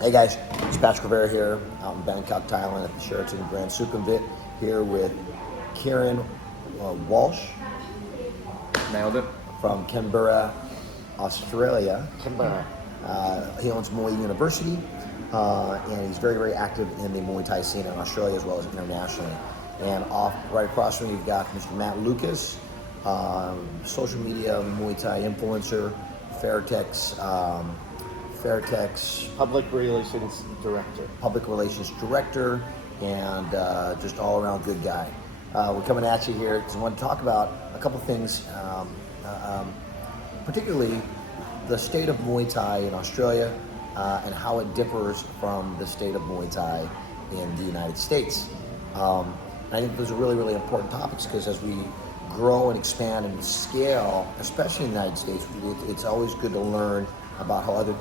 Hey guys, it's Patrick Rivera here out in Bangkok, Thailand at the Sheraton Grand Sukhumvit here with Kieran Walsh Nailed it. from Canberra, Australia. Canberra. He owns Muay University and he's very, very active in the Muay Thai scene in Australia as well as internationally. And right across from me, you've got Mr. Matt Lucas, social media Muay Thai influencer, Fairtex Public Relations Director, and just all around good guy. We're coming at you here because I want to talk about a couple things, particularly the state of Muay Thai in Australia and how it differs from the state of Muay Thai in the United States. And I think those are really, really important topics because as we grow and expand and scale, especially in the United States, it's always good to learn about how other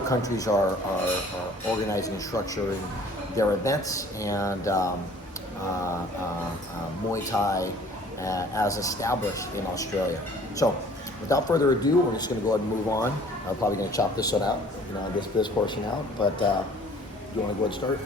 countries are organizing and structuring their events and Muay Thai as established in Australia. So, without further ado, we're just going to go ahead and move on. I'm probably going to chop this one out, this portion out. But do you want to go ahead and start?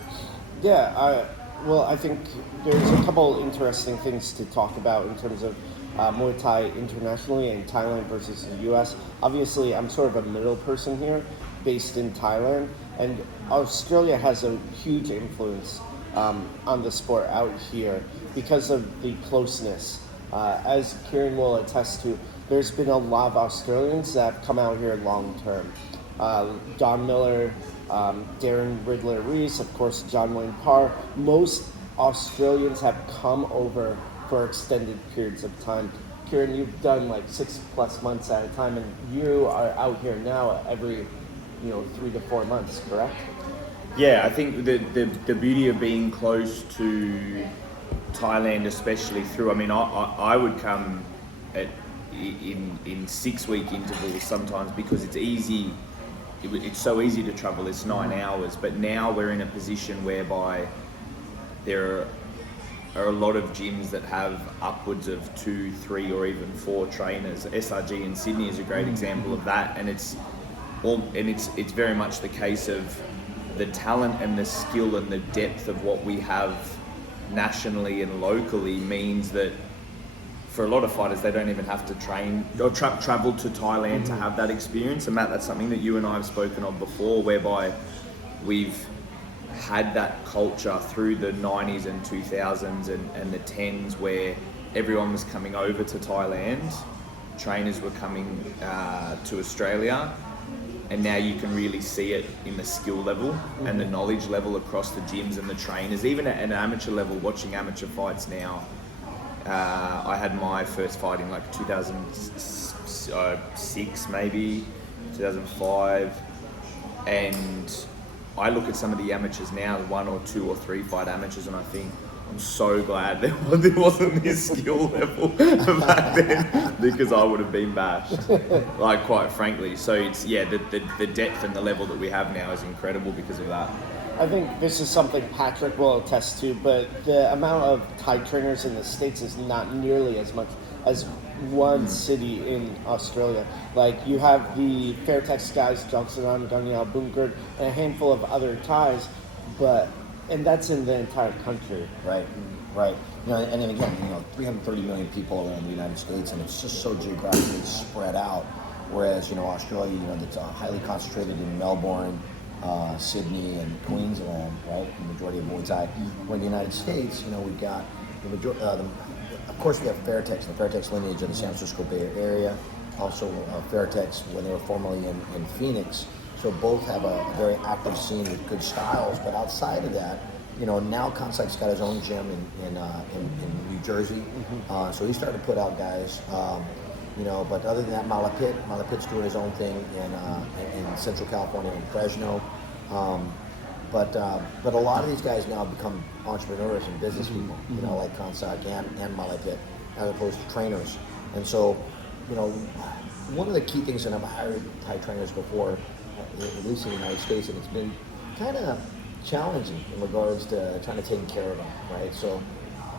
Yeah, well, I think there's a couple interesting things to talk about in terms of Muay Thai internationally and Thailand versus the U.S. Obviously, I'm sort of a middle person here, based in Thailand, and Australia has a huge influence on the sport out here because of the closeness. As Kieran will attest to, there's been a lot of Australians that have come out here long term. Don Miller, Darren Riddler-Reese, of course, John Wayne Parr. Most Australians have come over for extended periods of time. Kieran, you've done like 6+ months at a time, and you are out here now every 3 to 4 months, correct? Yeah, I think the beauty of being close to Thailand, especially through, I would come in 6-week intervals sometimes because it's easy. It's so easy to travel. It's 9 hours, but now we're in a position whereby there are a lot of gyms that have upwards of 2, 3, or even 4 trainers. SRG in Sydney is a great example of that, and it's very much the case of the talent and the skill and the depth of what we have nationally and locally means that for a lot of fighters, they don't even have to train or travel to Thailand to have that experience. And Matt, that's something that you and I have spoken of before, whereby we've had that culture through the 90s and 2000s and the 10s where everyone was coming over to Thailand, trainers were coming to Australia, and now you can really see it in the skill level and the knowledge level across the gyms and the trainers, even at an amateur level, watching amateur fights now. I had my first fight in like 2006, maybe 2005, and I look at some of the amateurs now, 1 or 2 or 3 fight amateurs, and I think I'm so glad there wasn't this skill level back then, because I would have been bashed, like, quite frankly. So it's the depth and the level that we have now is incredible because of that. I think this is something Patrick will attest to, but the amount of Thai trainers in the States is not nearly as much as one city in Australia. Like, you have the Fairtex guys, Johnson, Gangyao, Boomgurt, and a handful of other Thais, and that's in the entire country. Right. And then again, 330 million people around the United States, and it's just so geographically spread out. Whereas, Australia, it's highly concentrated in Melbourne, Sydney, and Queensland, right? The majority of Muay Thai. Where in the United States, we've got the majority. Of course, we have Fairtex, the Fairtex lineage of the San Francisco Bay Area. Also, Fairtex when they were formerly in Phoenix. So both have a very active scene with good styles. But outside of that, now Concept's got his own gym in New Jersey. So he started to put out guys. But other than that, Malapit's doing his own thing in Central California, in Fresno. But a lot of these guys now have become entrepreneurs and business people, like Consac and Malapit, as opposed to trainers. And so, one of the key things, and I've hired Thai trainers before, at least in the United States, and it's been kind of challenging in regards to trying to take care of them, right? So,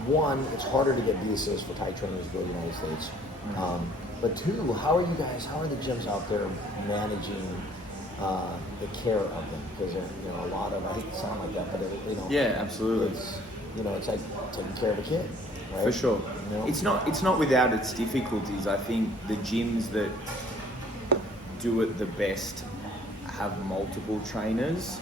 one, it's harder to get visas for Thai trainers to go to the United States. But 2, how are the gyms out there managing the care of them, because a lot of, I hate to sound like that, but Yeah, absolutely. It's like taking care of a kid, right? For sure. You know? It's not without its difficulties. I think the gyms that do it the best have multiple trainers,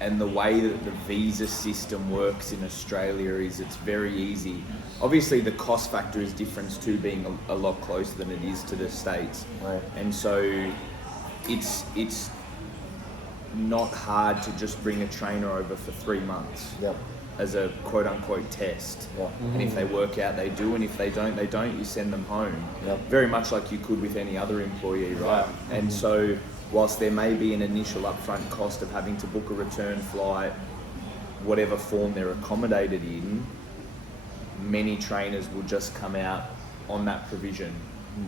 and the way that the visa system works in Australia is it's very easy. Obviously the cost factor is different too, being a lot closer than it is to the States. Right. And so it's not hard to just bring a trainer over for 3 months. Yep. As a quote unquote test. Yep. And if they work out, they do, and if they don't, they don't. You send them home. Yep. Very much like you could with any other employee, right? And so whilst there may be an initial upfront cost of having to book a return flight, whatever form they're accommodated in, many trainers will just come out on that provision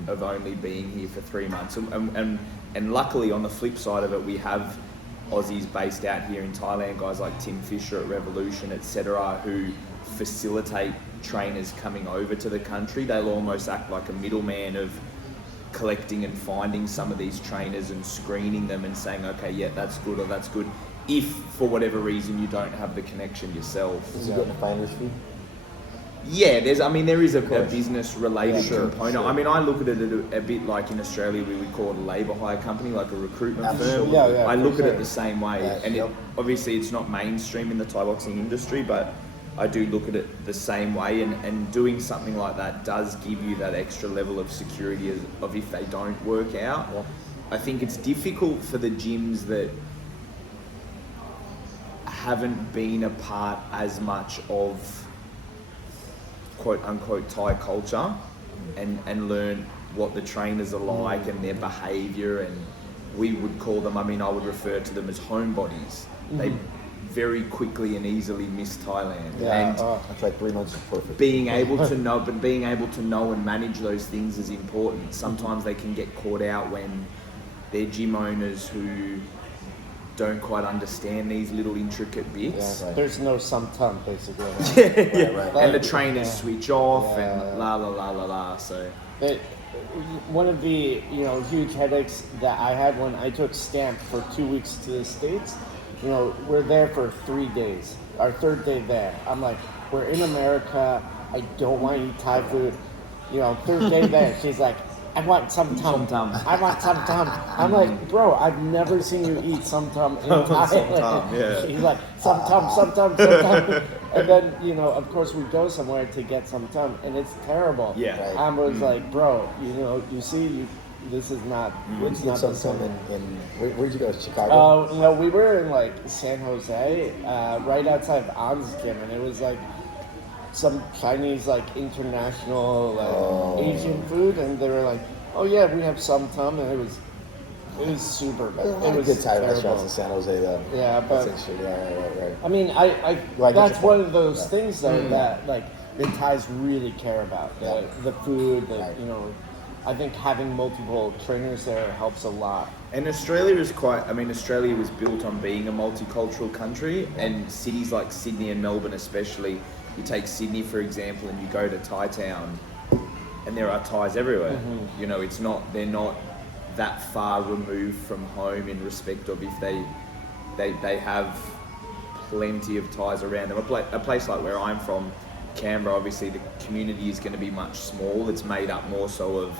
of only being here for 3 months. And luckily, on the flip side of it, we have Aussies based out here in Thailand, guys like Tim Fisher at Revolution, etc., who facilitate trainers coming over to the country. They'll almost act like a middleman of collecting and finding some of these trainers and screening them and saying, okay, yeah, that's good or that's good, if for whatever reason you don't have the connection yourself. Is he getting a finder's fee? Yeah, there is a business related component. Sure. I mean, I look at it a bit like in Australia we would call it a labour hire company, like a recruitment Absolutely. firm. Yeah, I look at it the same way. Yes, And yep. obviously it's not mainstream in the Thai boxing industry, but I do look at it the same way, and doing something like that does give you that extra level of security of if they don't work out. Yep. I think it's difficult for the gyms that haven't been a part as much of quote unquote Thai culture and learn what the trainers are like and their behaviour, and we would call them, I would refer to them as homebodies. They very quickly and easily miss Thailand. And That's like 3 months is perfect. being able to know and manage those things is important. Sometimes they can get caught out when they're gym owners who don't quite understand these little intricate bits. Yeah, right. There's no some-tum, basically. Right. And the trainers switch off Yeah. and la la la la la. So One of the huge headaches that I had when I took Stamp for 2 weeks to the States, we're there for 3 days. Our third day there, I'm like, we're in America. I don't want to eat Thai food. Third day there, she's like, I want some tum. I want some tum. I'm like, bro, I've never seen you eat some tum in Thailand. Yeah. She's like, some tum. And then, of course, we go somewhere to get some tum, and it's terrible. Yeah. Right. I was like, bro, you see, this is not. Where'd It's you get not the some same. where'd you go? Chicago? No, we were in like San Jose, right outside of Anskin, and it was like some Chinese, like international, Asian food, and they were like, "Oh yeah, we have some tum," and it was super bad. It was good Thai terrible. restaurants in San Jose, though. Yeah, but That's interesting. Right. I mean, Right, that's that's one the of those point. things though that like the Thais really care about. Yeah. The food, Right. I think having multiple trainers there helps a lot. And Australia Australia was built on being a multicultural country, and cities like Sydney and Melbourne especially. You take Sydney, for example, and you go to Thai town, and there are Thais everywhere. They're not that far removed from home in respect of if they have plenty of Thais around them. A place like where I'm from, Canberra, obviously the community is going to be much small. It's made up more so of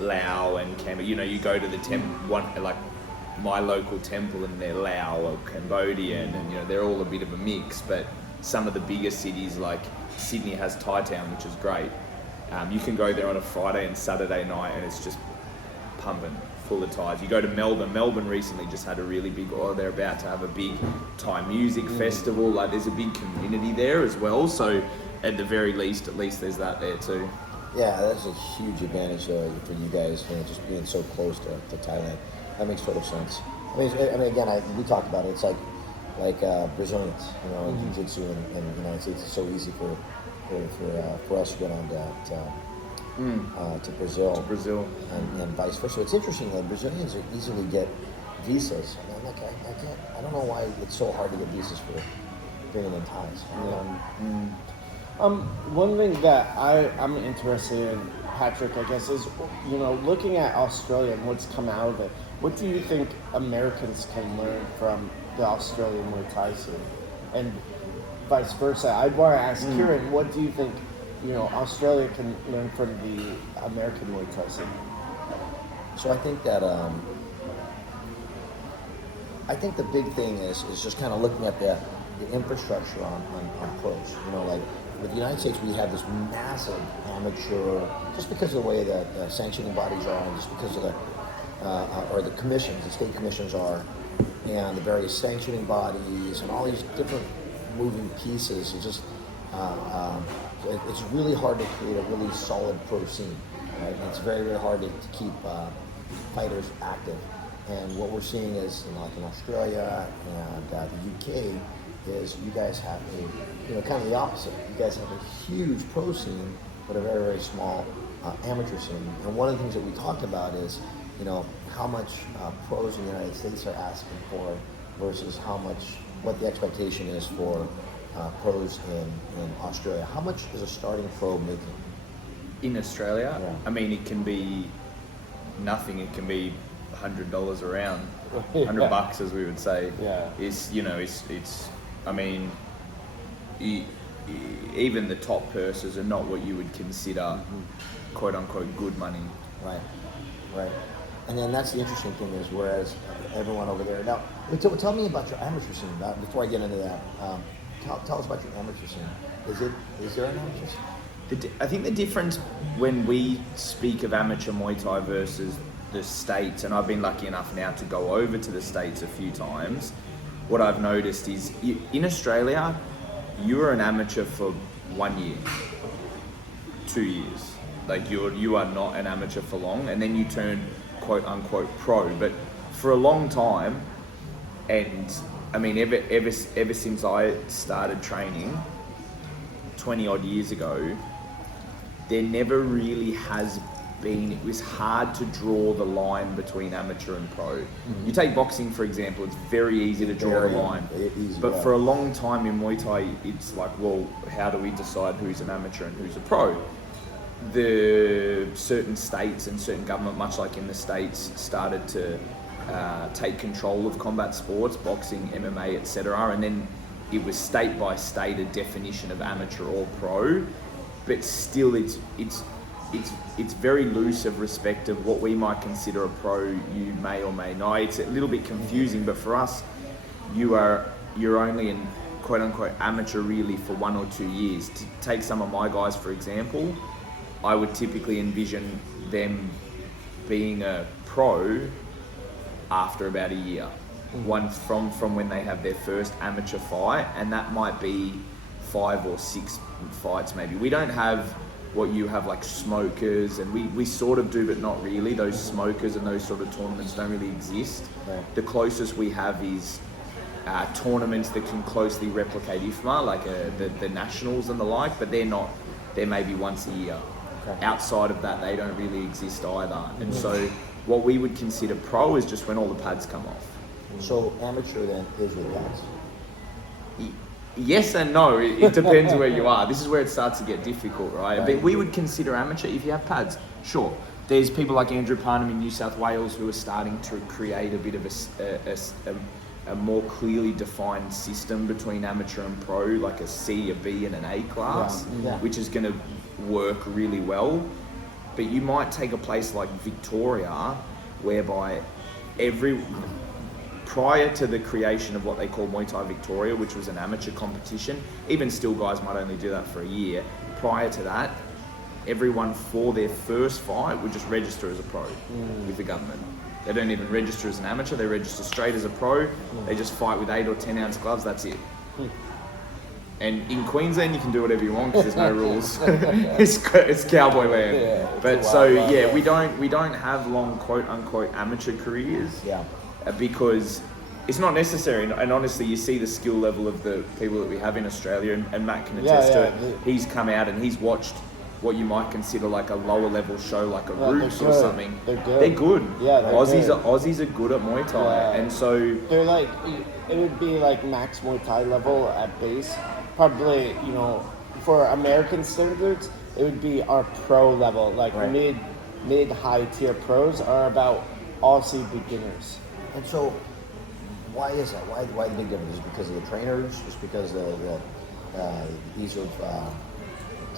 Lao and Canberra. You go to the like my local temple, and they're Lao or Cambodian, and they're all a bit of a mix. But some of the bigger cities like Sydney has Thai town, which is great. You can go there on a Friday and Saturday night, and it's just pumping full of Thais. You go to Melbourne. Melbourne recently just had a really big, they're about to have a big Thai music festival. Like there's a big community there as well. So at the very least, there's that there too. Yeah, that's a huge advantage for you guys, just being so close to Thailand. That makes total sense. Again, we talked about it. It's like Brazilians, in jiu-jitsu, and it's so easy for us to get on to Brazil. And vice versa. It's interesting that Brazilians easily get visas. And I'm like, I don't know why it's so hard to get visas for bringing in Thais. One thing that I'm interested in, Patrick, I guess, is, looking at Australia and what's come out of it, what do you think Americans can learn from the Australian Muay Thai scene? And vice versa. I'd want to ask Kieran, what do you think, Australia can learn from the American Muay Thai scene? So I think that the big thing is just kind of looking at the infrastructure on pros. Like with the United States, we have this massive amateur, just because of the way that the sanctioning bodies are, and just because of the commissions, the state commissions are, and the various sanctioning bodies, and all these different moving pieces. It's really hard to create a really solid pro scene. Right? And it's very, very hard to keep fighters active. And what we're seeing is, like in Australia and the UK, is you guys have kind of the opposite. You guys have a huge pro scene, but a very, very small amateur scene. And one of the things that we talked about is, how much pros in the United States are asking for versus what the expectation is for pros in Australia. How much is a starting pro making? In Australia, Yeah. I mean, it can be nothing. It can be $100 a round, Yeah. $100 as we would say. Yeah. It's. I mean, even the top purses are not what you would consider, quote unquote, good money. Right. And then that's the interesting thing is, whereas everyone over there now, tell me about your amateur scene. Before I get into that, tell us about your amateur scene. Is there an amateur scene? I think the difference when we speak of amateur Muay Thai versus the States, and I've been lucky enough now to go over to the States a few times, what I've noticed is in Australia, you are an amateur for 1 year, 2 years. Like you are not an amateur for long, and then you turn quote unquote pro. But for a long time, and I mean ever since I started training 20 odd years ago, there never really has been, it was hard to draw the line between amateur and pro. You take boxing, for example, it's very easy to draw the line. But for a long time in Muay Thai, it's like, well, how do we decide who's an amateur and who's a pro? The certain states and certain government, much like in the States, started to take control of combat sports, boxing, MMA, etc. And then it was state by state a definition of amateur or pro. But still, it's very loose of respect of what we might consider a pro. You may or may not. It's a little bit confusing, but for us, you're only in quote unquote amateur really for 1 or 2 years. To take some of my guys, for example, I would typically envision them being a pro after about a year. One from when they have their first amateur fight, and that might be 5 or 6 fights maybe. We don't have what you have, like smokers, and we sort of do, but not really. Those smokers and those sort of tournaments don't really exist. Right. The closest we have is tournaments that can closely replicate IFMA, like the nationals and the like, but they're maybe once a year. Okay. Outside of that, they don't really exist either. And so what we would consider pro is just when all the pads come off. So amateur then is with pads. Yes and no, it depends where you are. This is where it starts to get difficult, right? Right. But we would consider amateur if you have pads, sure. There's people like Andrew Parnham in New South Wales who are starting to create a bit of a more clearly defined system between amateur and pro, like a C, a B and an A class, Yeah. which is going to work really well. But you might take a place like Victoria, whereby prior to the creation of what they call Muay Thai Victoria, which was an amateur competition, even still guys might only do that for a year. Prior to that, everyone for their first fight would just register as a pro with the government. They don't even register as an amateur, they register straight as a pro. They just fight with 8 or 10 ounce gloves, that's it. And in Queensland, you can do whatever you want because there's no rules. it's cowboy land. Yeah, but so yeah, we don't have long quote unquote amateur careers. Yeah. Because it's not necessary, and honestly, you see the skill level of the people that we have in Australia, and Matt can attest to it. He's come out and he's watched what you might consider like a lower level show, like a Roots or something. They're good. They're good. Yeah, they're Aussies are good at Muay Thai, Yeah. and so They're like, it would be like max Muay Thai level at base. Probably, for American standards, it would be our pro level, like Right. mid high tier pros are about Aussie beginners. And so, why is that? Why the big difference? Is it because of the trainers? Just because of the ease of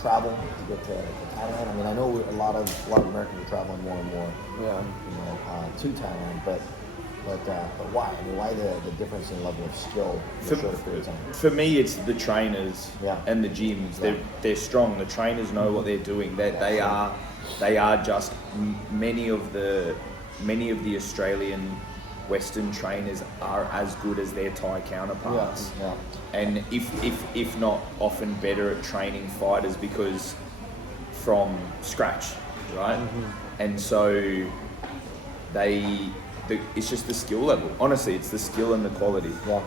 travel to get to Thailand? I mean, I know a lot of Americans are traveling more and more, Yeah. to Thailand, but why? I mean, why the difference in level of skill in a shorter period of time? For me, it's the trainers Yeah. and the gyms. Yeah. They're strong. The trainers know what they're doing. They are just many of the Australian Western trainers are as good as their Thai counterparts. Yeah. And if not often better at training fighters because from scratch, right? And so it's just the skill level. Honestly, it's the skill and the quality. Yeah.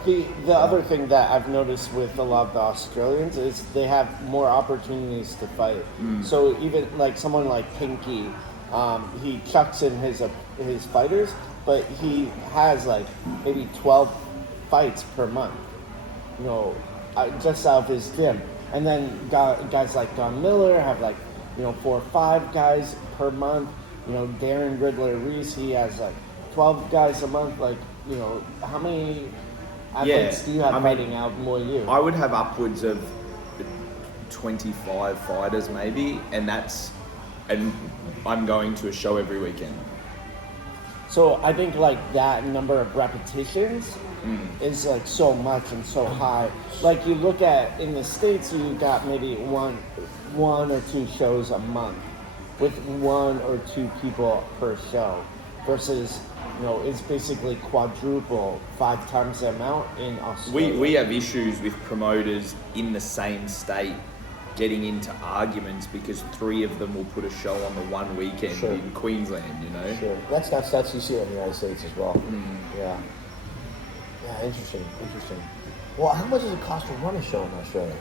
The other thing that I've noticed with a lot of the Australians is they have more opportunities to fight. So even like someone like Pinky, he chucks in his fighters, but he has like maybe 12 fights per month, just out of his gym. And then guys like Don Miller have like 4 or 5 guys per month. Darren Riddler Reese, he has like 12 guys a month. Like, how many athletes do you have fighting out Muay U? I would have upwards of 25 fighters maybe, and I'm going to a show every weekend. So I think like that number of repetitions is like so much and so high. Like you look at in the States, you got maybe one or 2 shows a month with 1 or 2 people per show, versus it's basically quadruple, 5 times the amount in Australia. We have issues with promoters in the same state getting into arguments because 3 of them will put a show on the one weekend Sure. in Queensland, Sure. That's you see it in the United States as well. Yeah. Yeah, interesting. Well, how much does it cost to run a show in Australia?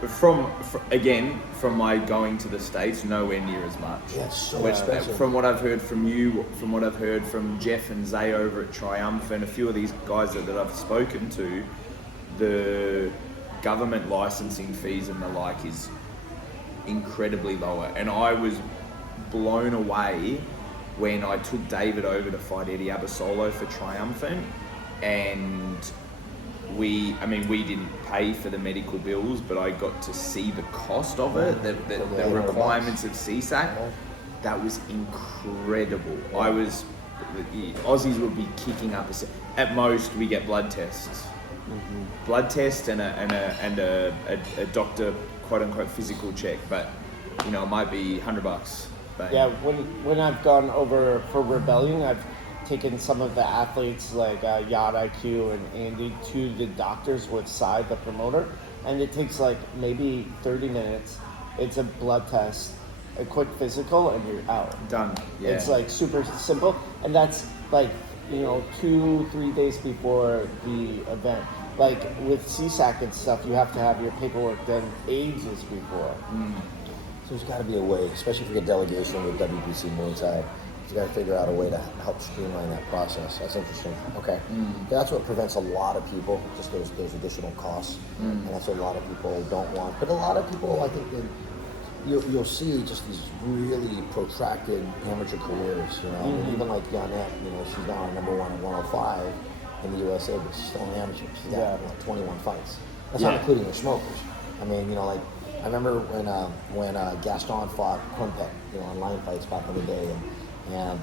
But from my going to the States, nowhere near as much. Yeah, it's so expensive. From what I've heard from you, from what I've heard from Jeff and Zay over at Triumph, and a few of these guys that I've spoken to, the government licensing fees and the like is incredibly lower. And I was blown away when I took David over to fight Eddie Abasolo for Triumphant, and we didn't pay for the medical bills, but I got to see the cost of it, the requirements of CSAC. That was incredible. The Aussies would be kicking up at most we get blood tests. Blood test and a doctor quote unquote physical check, but it might be $100. But Yeah, when I've gone over for Rebellion, I've taken some of the athletes like Yacht IQ and Andy to the doctors with Cy, the promoter, and it takes like maybe 30 minutes. It's a blood test, a quick physical, and you're out. done. Yeah. It's like super simple, and that's like 2-3 days before the event. Like with CSAC and stuff, you have to have your paperwork done ages before. So there's got to be a way, especially if you get delegation with WBC Muay Thai. You got to figure out a way to help streamline that process. That's interesting. Okay, that's what prevents a lot of people. Just those additional costs, and that's what a lot of people don't want. But a lot of people, I think, that you'll see just these really protracted amateur careers. I mean, even like Yanette, she's now number 1 at 105 in the USA, but she's still an amateur. She's got 21 fights. That's not including the smokers. I mean, like I remember when Gaston fought Quintet, online fights back in the day, and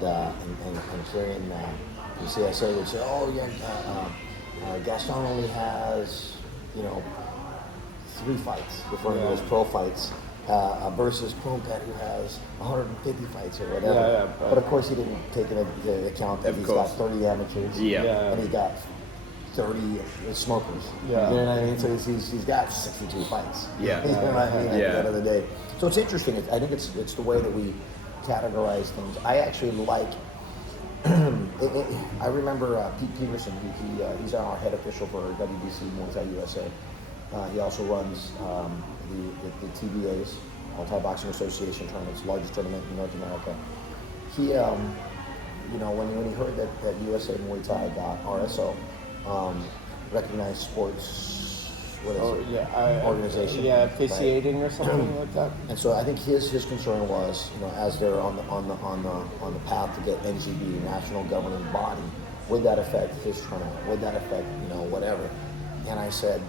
Kieran from CSA would say, Gaston only has 3 fights before he goes pro fights. Versus Quintet, who has 150 fights or whatever. But of course, he didn't take into account that he's got 30 amateurs, and he's got 30 smokers. You know what I mean? So he's got 62 fights. Yeah. You know what I mean? At the end of the day. So it's interesting. I think it's the way that we categorize things. I actually like. I remember Pete Peterson. He's our head official for WBC Muay Thai USA. He also runs the TBAs, Thai Boxing Association tournaments, largest tournament in North America. He, when he heard that USA Muay Thai got RSO, recognized sports what is Or it? yeah, Organization. Yeah, right? officiating or something like that. And so I think his concern was, as they're on the path to get NGB, national governing body, would that affect his turnout? Would that affect whatever? And I said,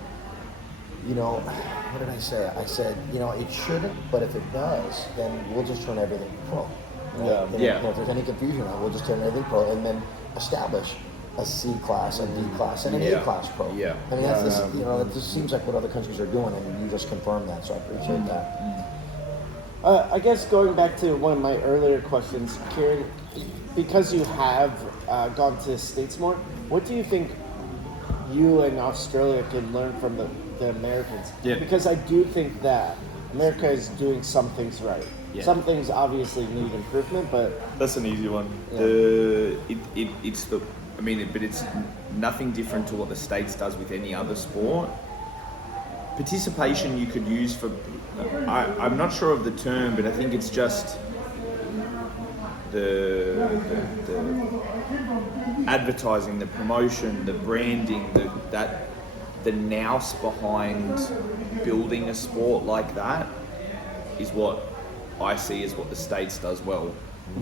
what did I say? I said, it shouldn't, but if it does, then we'll just turn everything pro. Right? Yeah. And Yeah. if there's any confusion, we'll just turn everything pro, and then establish a C class, a D class, and an Yeah. A class pro. Yeah. I mean, it just seems like what other countries are doing, and you just confirmed that, so I appreciate that. I guess going back to one of my earlier questions, Kieran, because you have gone to the States more, what do you think you and Australia can learn from the Americans? Yeah. Because I do think that America is doing some things right. Yeah. Some things obviously need improvement, but That's an easy one. Yeah. But it's nothing different to what the States does with any other sport. Participation you could use for, I'm not sure of the term, but I think it's just the advertising, the promotion, the branding, the nous behind building a sport like that is what I see as what the States does well.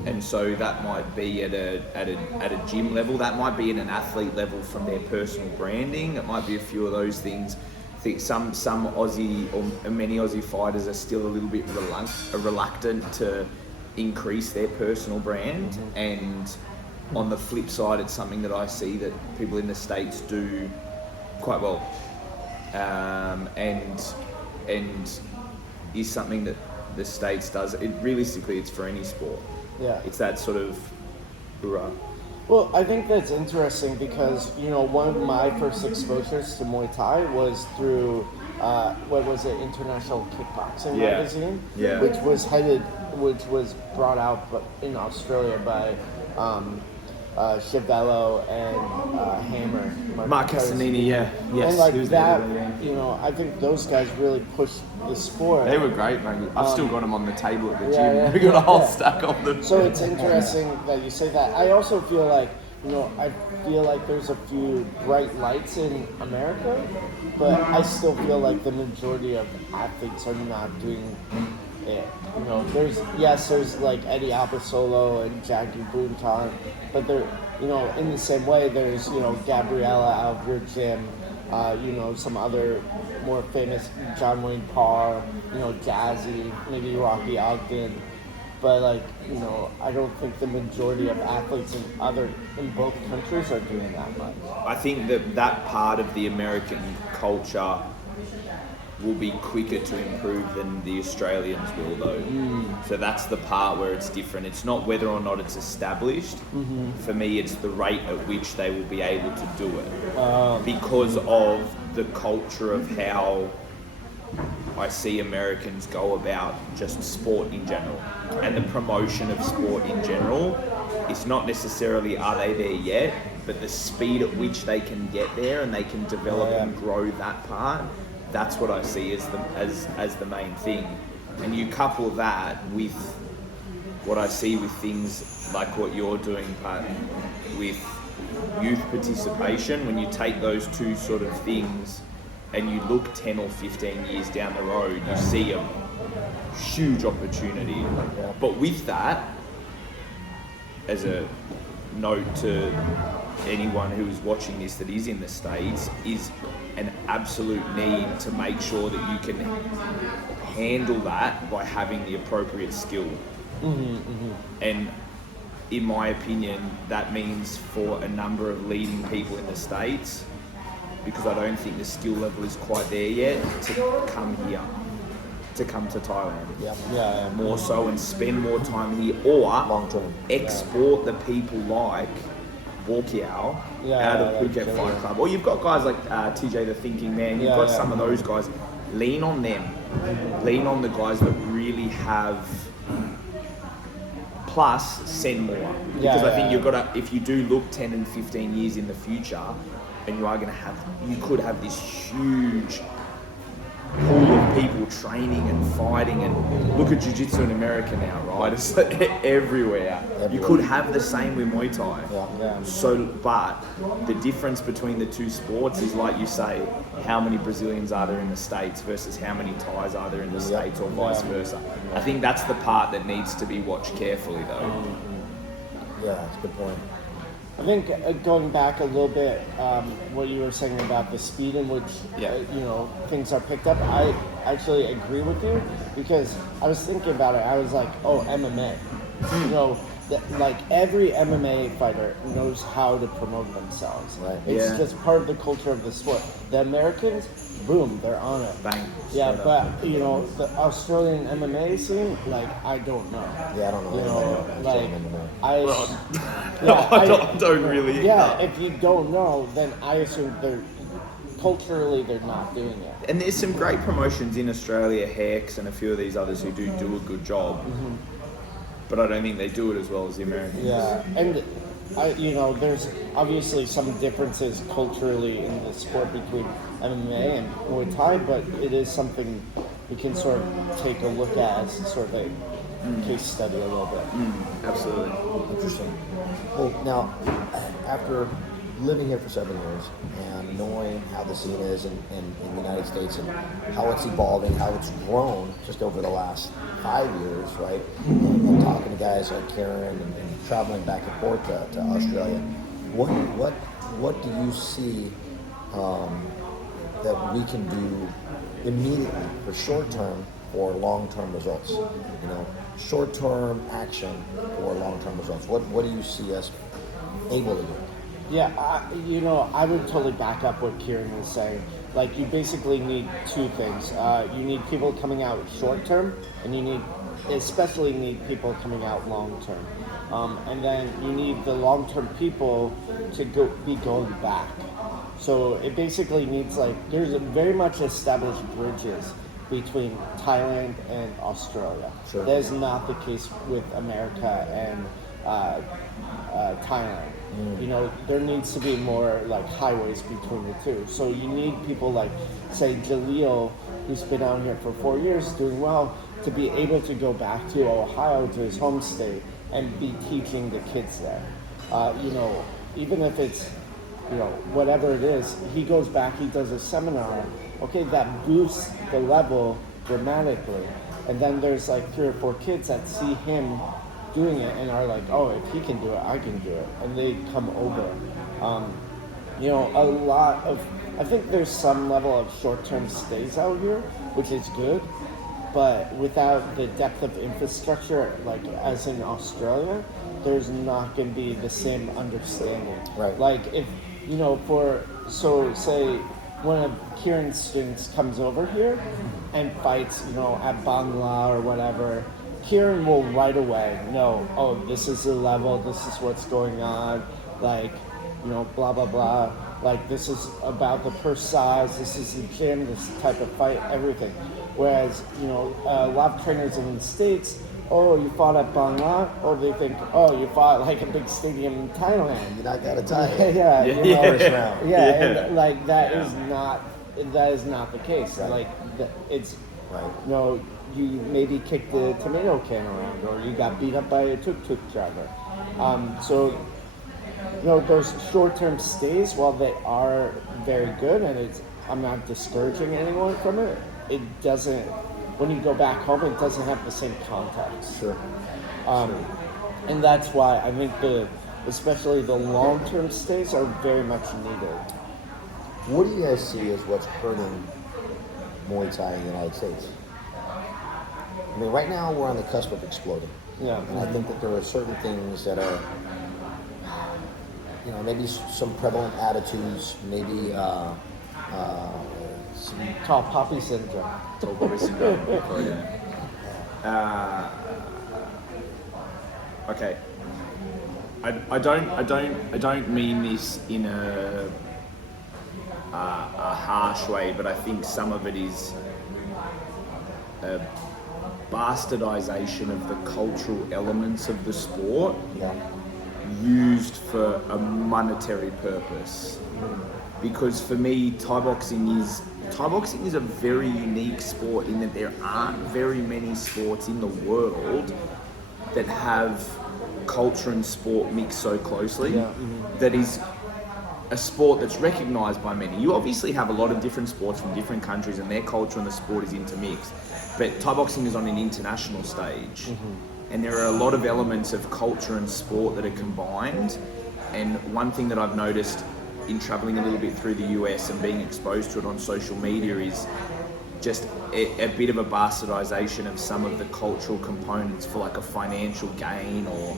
And so that might be at a gym level, that might be at an athlete level from their personal branding, it might be a few of those things. I think some Aussie or many Aussie fighters are still a little bit reluctant to increase their personal brand, and on the flip side, it's something that I see that people in the States do quite well, and is something that the States does. Realistically, it's for any sport. yeah. It's that sort of hoorah. Well, I think that's interesting because, one of my first exposures to Muay Thai was through, International Kickboxing Yeah. magazine, Yeah. which was brought out in Australia by Chiavello and Hammer. Mark Castanini, yeah. Yes, And like he was there that, today, yeah. I think those guys really pushed the sport. They were great, mate. I've still got them on the table at the gym. yeah, We got a whole yeah. stack of them. So it's interesting that you say that. I also feel like, I feel like there's a few bright lights in America, but I still feel like the majority of athletes are not doing it. There's like Eddie Albasolo and Jackie Boonton, but they're, in the same way, there's, Gabriella out of your gym, some other more famous, John Wayne Parr, Jazzy, maybe Rocky Ogden. But I don't think the majority of athletes in both countries are doing that much. I think that part of the American culture will be quicker to improve than the Australians will, though. So that's the part where it's different. It's not whether or not it's established. For me, it's the rate at which they will be able to do it. Because of the culture of how I see Americans go about just sport in general and the promotion of sport in general. It's not necessarily are they there yet, but the speed at which they can get there and they can develop and grow that part. That's what I see as the main thing. And you couple that with what I see with things like what you're doing, Pat, with youth participation. When you take those two sort of things and you look 10 or 15 years down the road, you see a huge opportunity. But with that, as a note to anyone who is watching this that is in the States, is an absolute need to make sure that you can handle that by having the appropriate skill. And in my opinion, that means for a number of leading people in the States, because I don't think the skill level is quite there yet, to come here, to come to Thailand. More so, and spend more time here, or Long-term. export the people like Walkiao out of Phuket Fight Club. Or you've got guys like TJ the Thinking Man, you've got some of those guys. Lean on them. Lean on the guys that really have, plus send more. Because I think you've got to, if you do look 10 and 15 years in the future, and you could have this huge pool of people training and fighting, and look at jiu-jitsu in America now, right? It's everywhere. You could have the same with Muay Thai. Yeah. So, but the difference between the two sports is, like you say, how many Brazilians are there in the States versus how many Thais are there in the States, or vice versa. I think that's the part that needs to be watched carefully, though. Yeah, that's a good point. I think going back a little bit, what you were saying about the speed in which things are picked up, I actually agree with you, because I was thinking about it. I was like, oh, MMA. You know, like every MMA fighter knows how to promote themselves. Right. It's just part of the culture of the sport. The Americans, boom, they're on it. Bang. Yeah, but the Australian MMA scene, like, I don't know. Yeah, I don't know. I don't really. Yeah, if you don't know, then I assume culturally they're not doing it. And there's some great promotions in Australia, Hex and a few of these others who do a good job. Mm-hmm. But I don't think they do it as well as the Americans. Yeah, and there's obviously some differences culturally in the sport between MMA and Muay Thai, but it is something we can sort of take a look at as sort of a case study a little bit. Absolutely. Interesting. Well, now, after living here for 7 years and knowing how the scene is in the United States and how it's evolving, how it's grown just over the last 5 years, right? And talking to guys like Kieran and traveling back and forth to Australia, what do you see that we can do immediately for short-term or long-term results? You know, short-term action or long-term results. What do you see us able to do? Yeah, I would totally back up what Kieran was saying. Like, you basically need two things. You need people coming out short-term, and you especially need people coming out long-term. And then you need the long-term people to be going back. So it basically needs, like, there's very much established bridges between Thailand and Australia. Sure. That is not the case with America and Thailand. You know, there needs to be more like highways between the two. So you need people like, say, Jaleel, who's been out here for 4 years doing well, to be able to go back to Ohio, to his home state, and be teaching the kids there. Even if it's, whatever it is, he goes back, he does a seminar, okay, that boosts the level dramatically. And then there's like 3 or 4 kids that see him doing it and are like, oh, if he can do it, I can do it. And they come over. I think there's some level of short-term stays out here, which is good, but without the depth of infrastructure, like as in Australia, there's not going to be the same understanding. Right. Like if, say one of Kieran's students comes over here and fights, at Bangla or whatever, Kieran will right away know, oh, this is the level, this is what's going on, like, blah, blah, blah. Like, this is about the purse size, this is the gym, this type of fight, everything. Whereas, a lot of trainers in the States, oh, you fought at Bangla, or they think, oh, you fought like a big stadium in Thailand. You're not gonna tie it. First round. And like that is not the case. Right. Like it's right. You maybe kicked the tomato can around, or you got beat up by a tuk-tuk driver. Those short-term stays, while they are very good, and I'm not discouraging anyone from it, it doesn't, when you go back home, it doesn't have the same context. Sure. And that's why I think especially the long-term stays are very much needed. What do you guys see as what's hurting Muay Thai in the United States? I mean, right now we're on the cusp of exploding. Yeah. And I think that there are certain things that are, maybe some prevalent attitudes, maybe some Tall poppy syndrome. Tall poppy syndrome. Okay. I don't mean this in a harsh way, but I think some of it is a bastardization of the cultural elements of the sport used for a monetary purpose. Because for me, Thai boxing is Thai boxing is a very unique sport in that there aren't very many sports in the world that have culture and sport mixed so closely. That is a sport that's recognised by many. You obviously have a lot of different sports from different countries and their culture and the sport is intermixed. But Thai boxing is on an international stage. And there are a lot of elements of culture and sport that are combined. And one thing that I've noticed in travelling a little bit through the US and being exposed to it on social media is just a bit of a bastardization of some of the cultural components for like a financial gain or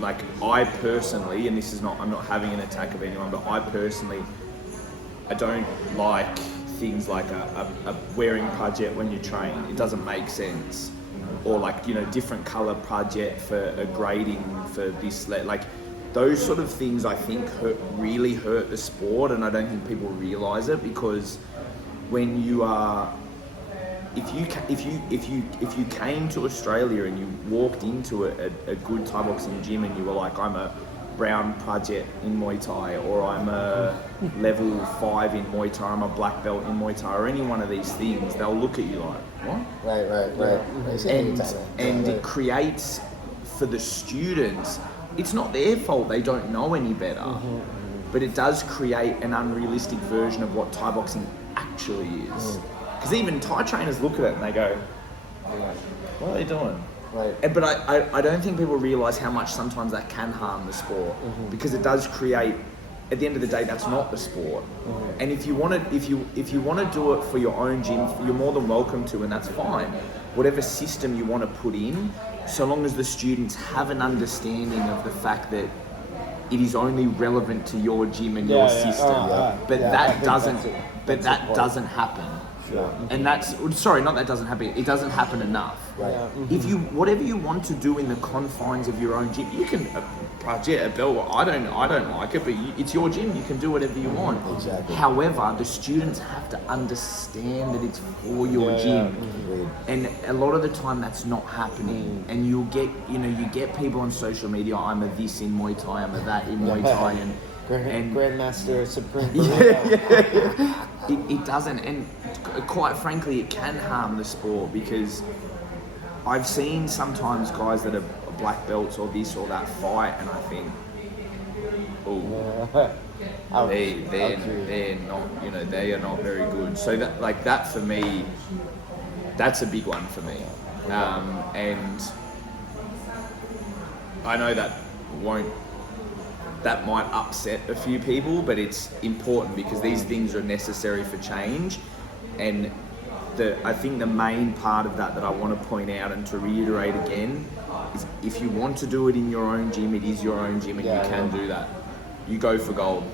like I personally, and this is not, I'm not having an attack of anyone, but I personally, I don't like things like a wearing pajet when you train. It doesn't make sense. Or like, you know, different colour pajet for a grading for this, like those sort of things I think really hurt the sport, and I don't think people realise it, because when you are, if you came to Australia and you walked into a good Thai boxing gym and you were like, I'm a brown pajet in Muay Thai, or I'm a level 5 in Muay Thai, I'm a black belt in Muay Thai, or any one of these things, they'll look at you like, what? Right. And it creates for the students, it's not their fault they don't know any better, but it does create an unrealistic version of what Thai boxing actually is. Because even Thai trainers look at it and they go, what are they doing? Right. But I don't think people realise how much sometimes that can harm the sport, because it does create, at the end of the day, that's not the sport. And if you want to, if you want to do it for your own gym, you're more than welcome to, and that's fine. Whatever system you want to put in, so long as the students have an understanding of the fact that it is only relevant to your gym and your system. But that doesn't happen. And that's, sorry, not that doesn't happen, it doesn't happen enough. If you, whatever you want to do in the confines of your own gym, you can project a belt, I don't like it, but it's your gym, you can do whatever you want. Exactly. However, the students have to understand that it's for your gym. And a lot of the time that's not happening. And you'll get, you get people on social media, I'm a this in Muay Thai, I'm a that in Muay Thai, and Grandmaster Supreme. It doesn't, and quite frankly, it can harm the sport, because I've seen sometimes guys that are black belts or this or that fight, and I think, they're not, they are not very good. So that for me, that's a big one for me, and I know that might upset a few people, but it's important because these things are necessary for change. And I think the main part of that I want to point out and to reiterate again is, if you want to do it in your own gym, it is your own gym, and you can do that. You go for gold.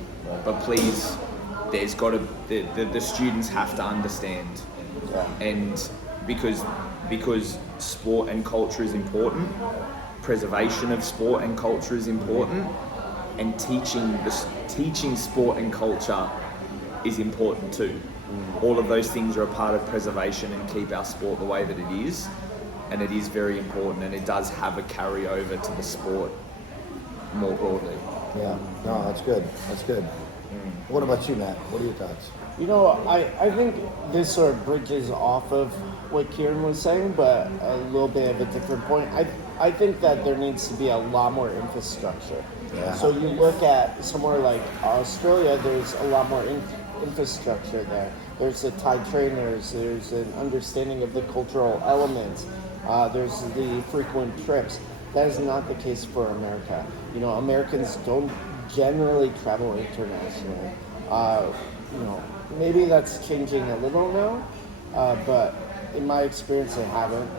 But please, there's got to, the students have to understand. And because sport and culture is important, preservation of sport and culture is important, and teaching sport and culture is important too. All of those things are a part of preservation and keep our sport the way that it is, and it is very important, and it does have a carryover to the sport more broadly. Yeah, no, that's good. What about you, Matt? What are your thoughts? I think this sort of bridges off of what Kieran was saying, but a little bit of a different point. I think that there needs to be a lot more infrastructure. So you look at somewhere like Australia, there's a lot more infrastructure there. There's the Thai trainers, there's an understanding of the cultural elements, there's the frequent trips. That is not the case for America. Americans don't generally travel internationally. Maybe that's changing a little now, but in my experience, they haven't.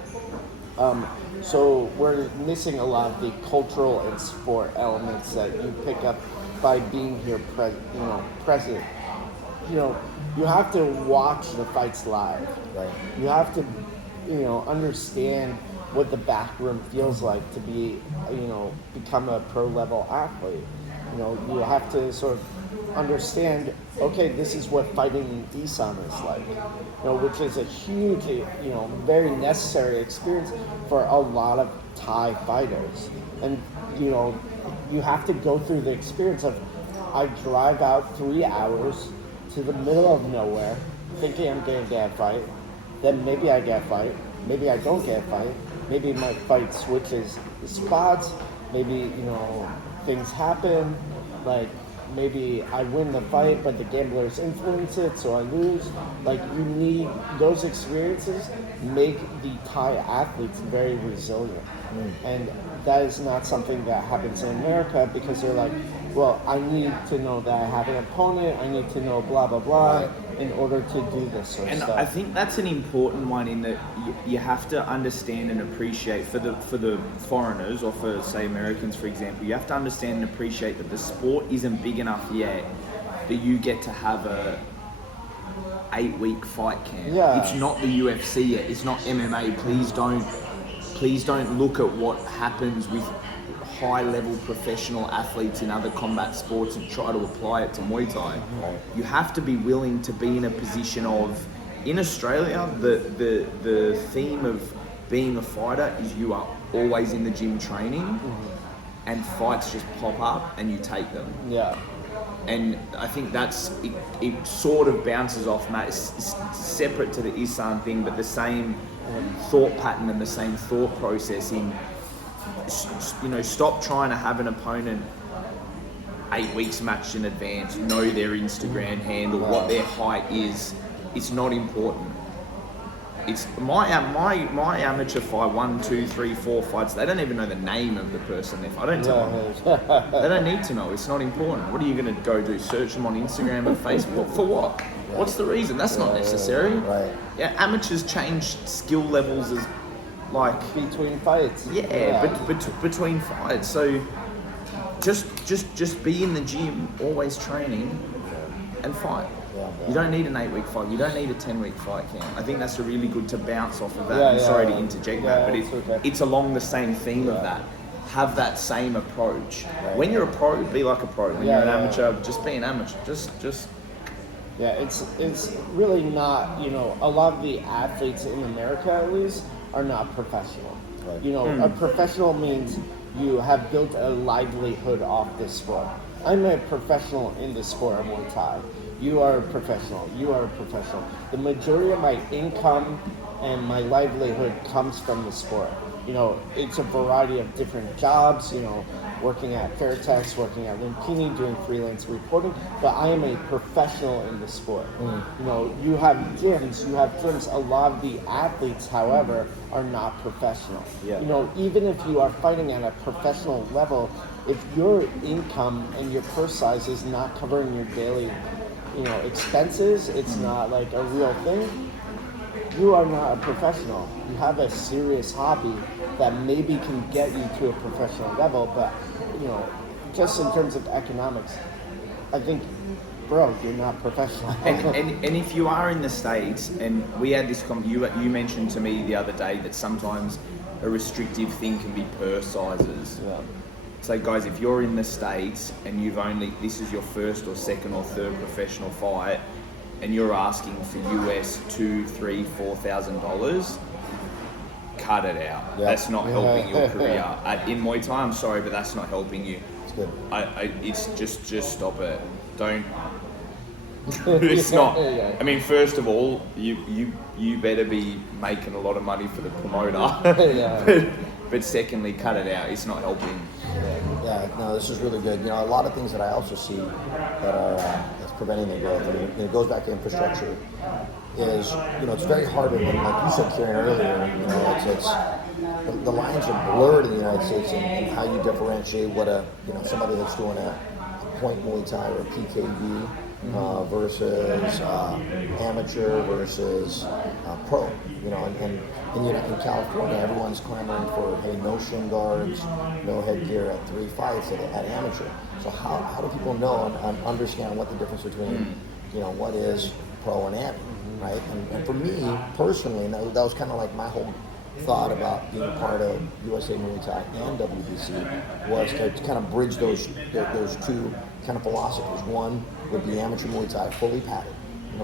So we're missing a lot of the cultural and sport elements that you pick up by being here present. You have to watch the fights live. Right. You have to, understand what the back room feels like to be, become a pro level athlete. You have to sort of understand, okay, this is what fighting in Isan is like, which is a huge, very necessary experience for a lot of Thai fighters. And, you have to go through the experience of I drive out 3 hours to the middle of nowhere, thinking I'm going to get a fight. Then maybe I get a fight. Maybe I don't get a fight. Maybe my fight switches spots. Maybe, things happen. Like, maybe I win the fight, but the gamblers influence it, so I lose. Like, you need those experiences make the Thai athletes very resilient. And that is not something that happens in America because they're like, well, I need to know that I have an opponent, I need to know blah, blah, blah, in order to do this sort of And stuff. I think that's an important one in that you have to understand and appreciate for the foreigners or for, say, Americans, for example, you have to understand and appreciate that the sport isn't big enough yet that you get to have a 8-week fight camp. Yeah. It's not the UFC yet. It's not MMA. Please don't look at what happens with high-level professional athletes in other combat sports and try to apply it to Muay Thai. You have to be willing to be in a position of, in Australia, the theme of being a fighter is you are always in the gym training, and fights just pop up and you take them. Yeah. And I think it sort of bounces off, Matt. It's separate to the Isan thing, but the same thought pattern and the same thought process in, stop trying to have an opponent 8 weeks matched in advance, know their Instagram handle, what their height is. It's not important. It's my amateur fight, 1, 2, 3, 4 fights. They don't even know the name of the person. If I don't tell them, they don't need to know. It's not important. What are you going to go do? Search them on Instagram and Facebook for what? What's the reason? That's not necessary. Right. Yeah, amateurs change skill levels as like Between fights. but between fights. So just be in the gym, always training, and fight. You don't need an 8-week fight. You don't need a 10-week fight camp. I think that's a really good to bounce off of that. I'm sorry to interject that, but it's along the same theme of that. Have that same approach. When you're a pro, be like a pro. When you're an amateur, just be an amateur. Just. Yeah, it's really not, a lot of the athletes in America at least are not professional. Right. A professional means you have built a livelihood off this sport. I'm a professional in the sport of Muay Thai. You are a professional. You are a professional. The majority of my income and my livelihood comes from the sport. It's a variety of different jobs, working at Fairtex, working at Lumpinee, doing freelance reporting, but I am a professional in the sport. You have gyms. A lot of the athletes, however, are not professional. Even if you are fighting at a professional level, if your income and your purse size is not covering your daily, expenses, it's not like a real thing, you are not a professional. You have a serious hobby that maybe can get you to a professional level, but just in terms of economics, I think, bro, you're not professional. and if you are in the States, and we had this you mentioned to me the other day that sometimes a restrictive thing can be purse sizes. Yeah. So guys, if you're in the States and this is your first or second or third professional fight, and you're asking for US $2,000, $3,000, $4,000, cut it out. Yeah. That's not helping your career. In Muay Thai, I'm sorry, but that's not helping you. It's good. It's just stop it. Don't. It's not. I mean, first of all, you better be making a lot of money for the promoter. But secondly, cut it out. It's not helping. Yeah, no, this is really good. A lot of things that I also see that are that's preventing the growth. I mean, it goes back to infrastructure. Is it's very hard, and like you said, Kieran, earlier. It's the lines are blurred in the United States and how you differentiate what somebody that's doing a point Muay Thai or PKB versus amateur versus pro. And in California, everyone's clamoring for, hey, no shin guards, no headgear at 3 fights at amateur. So how do people know and understand what the difference between, what is pro and amateur, right? And for me, personally, and that was kind of like my whole thought about being part of USA Muay Thai and WBC was to kind of bridge those two kind of philosophies. One would be amateur Muay Thai, fully padded.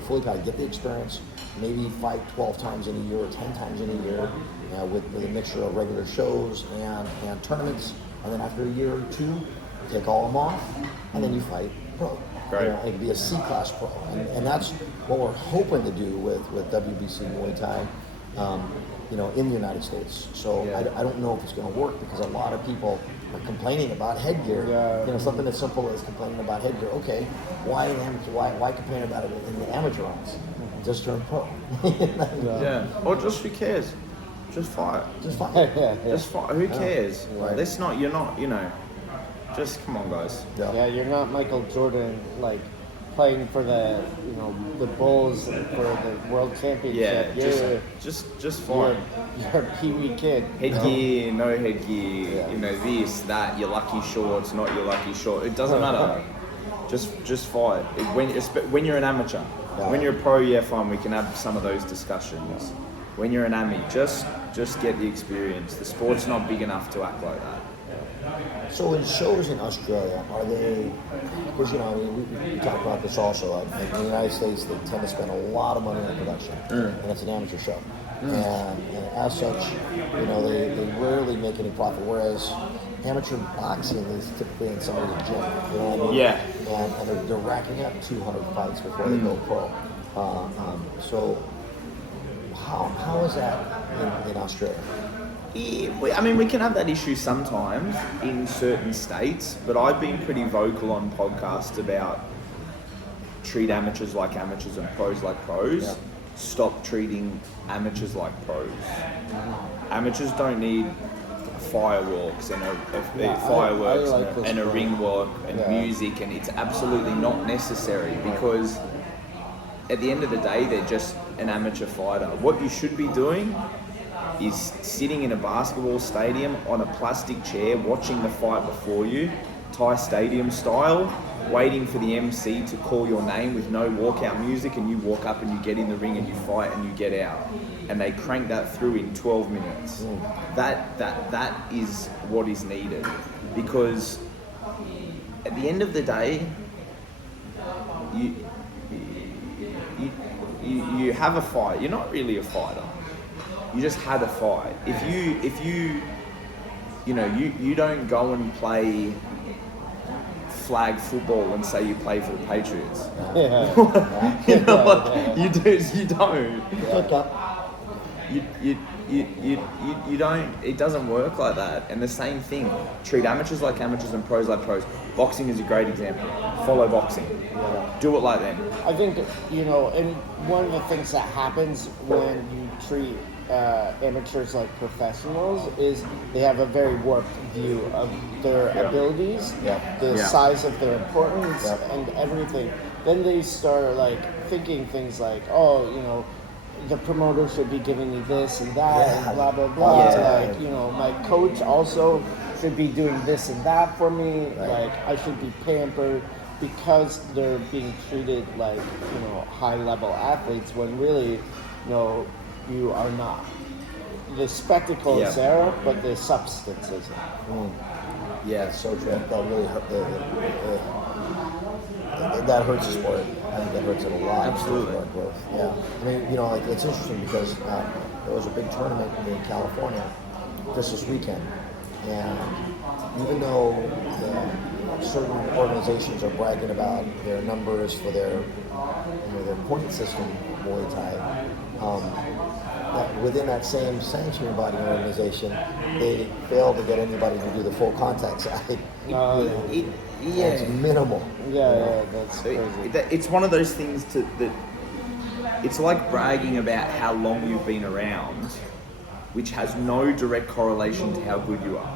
Fully padded, get the experience, maybe fight 12 times in a year or 10 times in a year with a mixture of regular shows and tournaments. And then after a year or two, take all of them off, and then you fight pro. Right. You know, it could be a C-class pro, and that's what we're hoping to do with WBC Muay Thai, you know, in the United States. So I don't know if it's going to work because a lot of people are complaining about headgear. Yeah. You know, something as simple as complaining about headgear. Okay, why complain about it in the amateur ranks? Just turn pro. Yeah. Or just who cares? Just fight. Just fight. Just fight. Who cares? Right. Let's not. You're not. You know. Just come on, guys. Yeah, you're not Michael Jordan, like playing for the, you know, the Bulls for the World Championship. Yeah. Just fight. You're a peewee kid. Headgear, no headgear. You know, this, that. Your lucky shorts, not your lucky short. It doesn't matter. Just fight. When you're an amateur. Yeah. When you're a pro, yeah, fine. We can have some of those discussions. When you're an ami, just get the experience. The sport's not big enough to act like that. So in shows in Australia, are they, because, you know, I mean, we talked about this also, like in the United States, they tend to spend a lot of money on production, and it's an amateur show. And as such, you know, they rarely make any profit, whereas amateur boxing is typically in somebody's gym, you know what I mean? Yeah. And they're racking up 200 fights before they go pro. So how is that in Australia? I mean, we can have that issue sometimes in certain states, but I've been pretty vocal on podcasts about treat amateurs like amateurs and pros like pros. Yeah. Stop treating amateurs like pros. Amateurs don't need fireworks and fireworks I like and a ring walk and music, and it's absolutely not necessary because at the end of the day, they're just an amateur fighter. What you should be doing is sitting in a basketball stadium on a plastic chair, watching the fight before you, Thai stadium style, waiting for the MC to call your name with no walkout music, and you walk up and you get in the ring and you fight and you get out. And they crank that through in 12 minutes. That is what is needed, because at the end of the day, you have a fight. You're not really a fighter. You just had a fight. If you don't go and play flag football and say you play for the Patriots. You know, like, you don't. You don't. It doesn't work like that. And the same thing. Treat amateurs like amateurs and pros like pros. Boxing is a great example. Follow boxing. Do it like them. I think, you know, and one of the things that happens when you treat amateurs like professionals is they have a very warped view of their abilities, the size of their importance, and everything. Then they start like thinking things like, oh, you know, the promoter should be giving me this and that and blah blah blah. Like, you know, my coach also should be doing this and that for me. Like, I should be pampered, because they're being treated like, you know, high level athletes when really, you know, you are not. The spectacle is there, but the substance isn't. Yeah, it's so true. That really hurt. That hurts the sport. I think that hurts it a lot. Absolutely. Yeah. I mean, you know, like, it's interesting because there was a big tournament in California just this weekend, and even though certain organizations are bragging about their numbers for their point system Muay Thai, within that same sanctioning body organization, they failed to get anybody to do the full contact side. It's minimal. That's crazy. It's one of those things that it's like bragging about how long you've been around, which has no direct correlation to how good you are.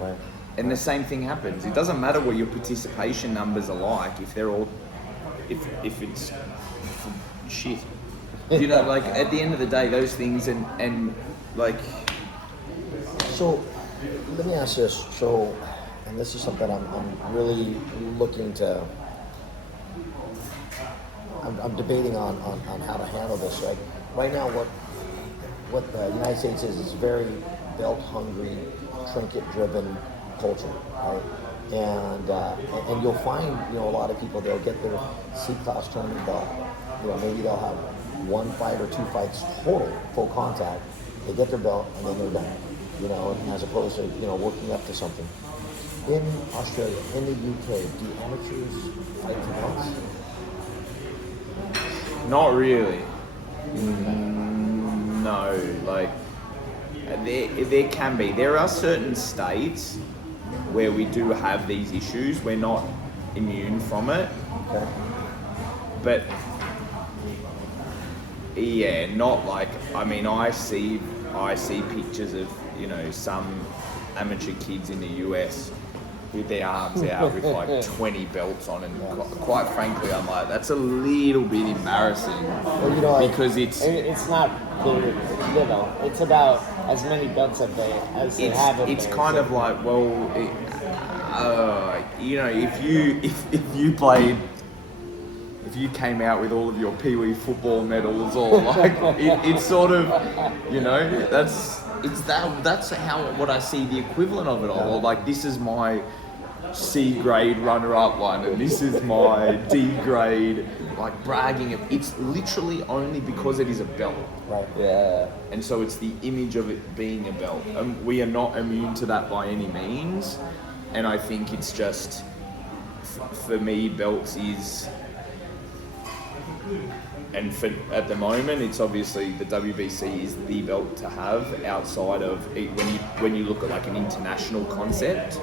Right. And the same thing happens. It doesn't matter what your participation numbers are like if they're all, if it's shit. You know, like, at the end of the day, those things and like. So, let me ask this. So, and this is something I'm really looking to. I'm debating on how to handle this. Like, right now, what the United States is very belt hungry, trinket driven culture, right? And you'll find, you know, a lot of people, they'll get their C-class tournament belt. You know, maybe they'll have 1 fight or 2 fights total, full contact. They get their belt and then they're done. You know, as opposed to, you know, working up to something. In Australia, in the UK, do amateurs fight to belts? Not really. No, like there can be. There are certain states where we do have these issues. We're not immune from it, Okay. but yeah, not like. I mean, I see pictures of some amateur kids in the US with their arms out with like 20 belts on, and quite frankly, I'm like, that's a little bit embarrassing. Well, because It's not the it's about as many belts as they have. It's kind of like, well, if you came out with all of your Pee-wee football medals, or like it's sort of, that's what I see the equivalent of it all. Or like, this is my C grade runner-up one, and this is my D grade, like bragging. It's literally only because it is a belt. Right. Yeah. And so it's the image of it being a belt. We are not immune to that by any means. And I think it's just, for me, belts is, and at the moment, it's obviously the WBC is the belt to have outside of it. When you look at like an international concept,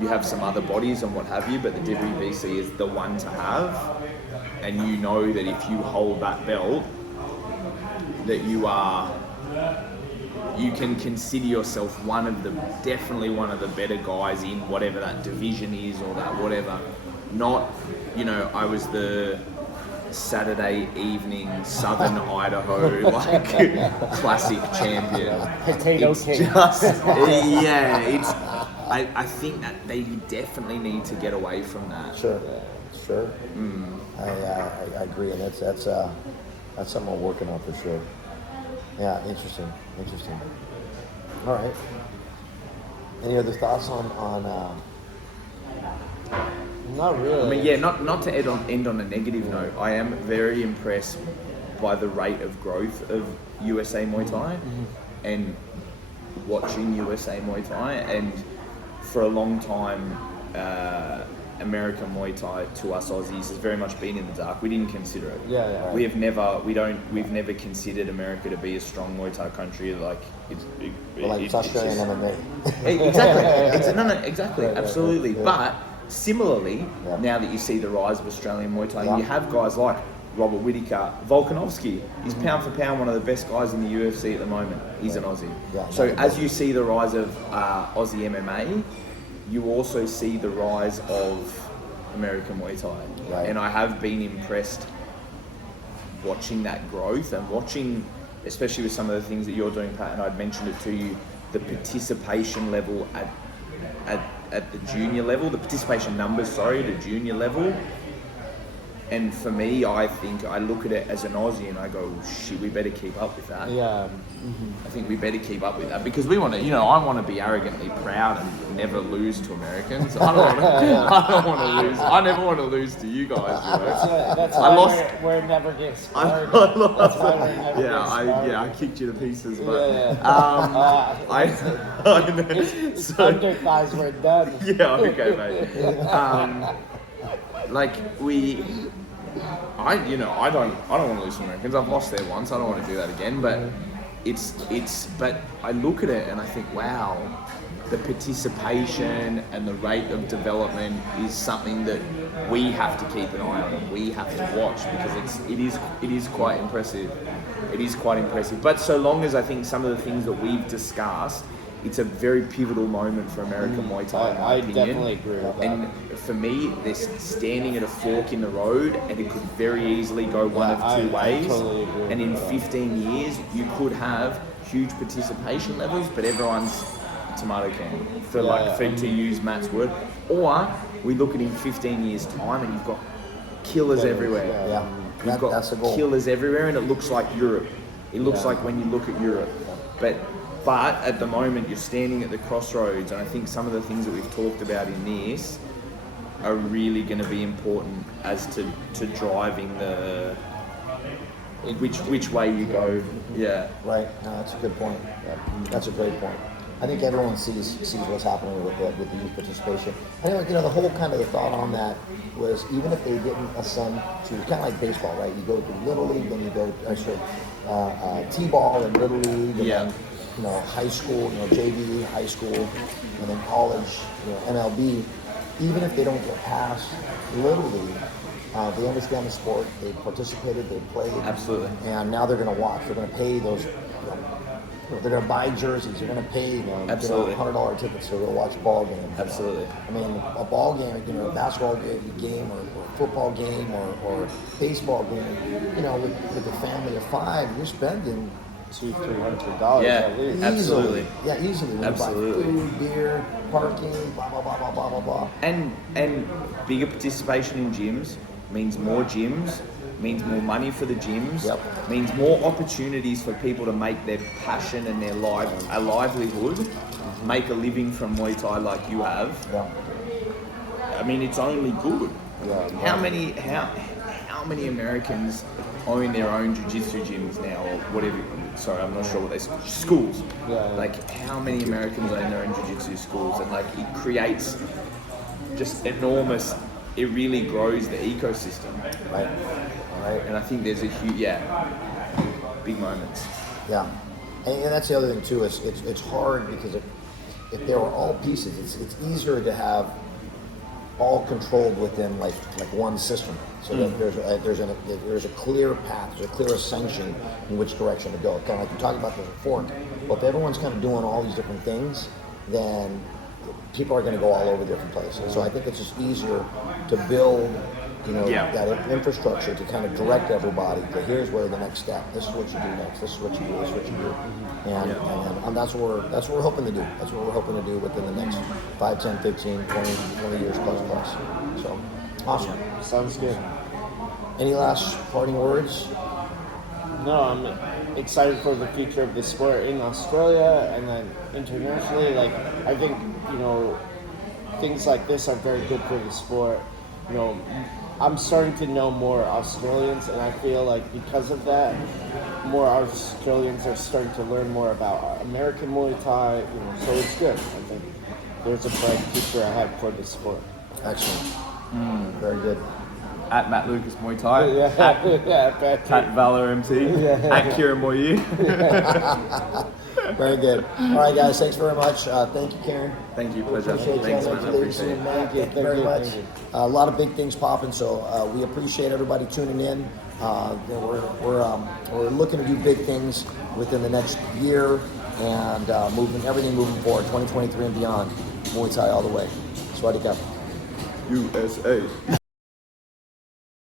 you have some other bodies and what have you, but the WBC is the one to have. And you know that if you hold that belt, that you can consider yourself definitely one of the better guys in whatever that division is, or that whatever. Not, I was the Saturday evening Southern Idaho like classic champion. Potato It's king. just, I think that they definitely need to get away from that. Sure. I agree, and that's something we're working on for sure. Yeah, interesting. All right. Any other thoughts on Not really. I mean, yeah, not to end on a negative note. I am very impressed by the rate of growth of USA Muay Thai, and watching USA Muay Thai, and for a long time, American Muay Thai to us Aussies has very much been in the dark. We didn't consider it. Yeah. We've never considered America to be a strong Muay Thai country. Like it's Australian MMA? Exactly. Exactly. Yeah, Absolutely. yeah. But similarly, now that you see the rise of Australian Muay Thai, you have guys like Robert Whittaker, Volkanovski. He's pound for pound one of the best guys in the UFC at the moment. He's an Aussie. Yeah, so as you see the rise of Aussie MMA, you also see the rise of American Muay Thai. Right. And I have been impressed watching that growth, and watching, especially with some of the things that you're doing, Pat, and I'd mentioned it to you, the participation level at the junior level, the participation numbers, at the junior level. And for me, I think I look at it as an Aussie and I go, shit, we better keep up with that. Yeah. I think we better keep up with that, because we want to, I want to be arrogantly proud and never lose to Americans. I don't want to lose. I never want to lose to you guys. That's why we're never get scored. That's why we're never get scored. I kicked you to pieces, but It's under thighs, we're done. Yeah, okay, mate. I don't want to lose to Americans. I've lost there once. I don't want to do that again. But but I look at it and I think, wow, the participation and the rate of development is something that we have to keep an eye on and we have to watch, because it is quite impressive. It is quite impressive. But so long as I think some of the things that we've discussed, it's a very pivotal moment for American Muay Thai, in my opinion. Definitely agree with that. And for me, they're standing at a fork in the road, and it could very easily go one of two ways. Totally agree and in with that. 15 years, you could have huge participation levels, but everyone's a tomato can, to use Matt's word. Or we look at in 15 years' time, and you've got killers everywhere. You've got that's the goal. killers everywhere, and it looks like Europe. It looks like when you look at Europe. But at the moment, you're standing at the crossroads, and I think some of the things that we've talked about in this are really going to be important as to driving the which way you go. Yeah. Right. No, that's a good point. That's a great point. I think everyone sees what's happening with the youth participation. Anyway, the whole kind of the thought on that was even if they didn't ascend to kind of like baseball, right? You go through Little League, then you go T-ball and Little League, and then high school, JV, high school, and then college, MLB. Even if they don't get past Little League, they understand the sport. They participated. They played. Absolutely. And now they're going to watch. They're going to pay those. They're going to buy jerseys. They're going to pay Absolutely. $100 tickets to go watch ball games. Absolutely. I mean, a ball game, a basketball game, or a football game, or baseball game. With a family of 5, you're spending $200-$300 Yeah, at least. absolutely. Easily. When Absolutely. you buy food, beer, parking, blah blah blah blah blah blah blah. And bigger participation in gyms means more gyms, means more money for the gyms, Yep. means more opportunities for people to make their passion and their life a livelihood, make a living from Muay Thai like you have. Yeah. I mean, it's only good. Yeah. How many Americans own their own jiu-jitsu gyms now, or whatever? Sorry, I'm not sure what they schools. Yeah. Like, how many Americans own their own jiu-jitsu schools? And like, it creates just enormous. It really grows the ecosystem. Right. And I think there's a huge, big moments. Yeah, and that's the other thing too. It's hard because if there were all pieces, it's easier to have all controlled within like one system. So that there's a clear path, there's a clear ascension in which direction to go. Kind of like you talked about the fork. But if everyone's kind of doing all these different things, then people are going to go all over different places. So I think it's just easier to build, that infrastructure to kind of direct everybody to here's where the next step. This is what you do next. This is what you do. This is what you do. And that's what we're hoping to do. That's what we're hoping to do within the next 5, 10, 15, 20 years plus. So awesome. Sounds good. Any last parting words? No, I'm excited for the future of the sport in Australia and then internationally. Like, I think, things like this are very good for the sport. I'm starting to know more Australians, and I feel like because of that, more Australians are starting to learn more about American Muay Thai. So it's good. I think there's a bright future ahead for the sport. Excellent. Very good. At Matt Lucas Muay Thai, Patrick. at Valor MT, at Kieran Muay. Very good. All right, guys. Thanks very much. Thank you, Kieran. Thank you, pleasure. Appreciate Thanks, you. man. I appreciate it. Thank you very much. A lot of big things popping, so we appreciate everybody tuning in. We're looking to do big things within the next year and everything moving forward, 2023 and beyond. Muay Thai all the way. Swadika. USA.